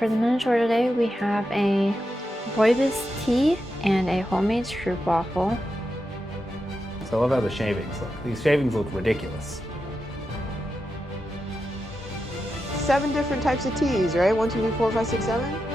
For the miniature today, we have a rooibos tea and a homemade stroopwaffel. So I love how the shavings look. These shavings look ridiculous. 7 different types of teas, right? 1, 2, 3, 4, 5, 6, 7?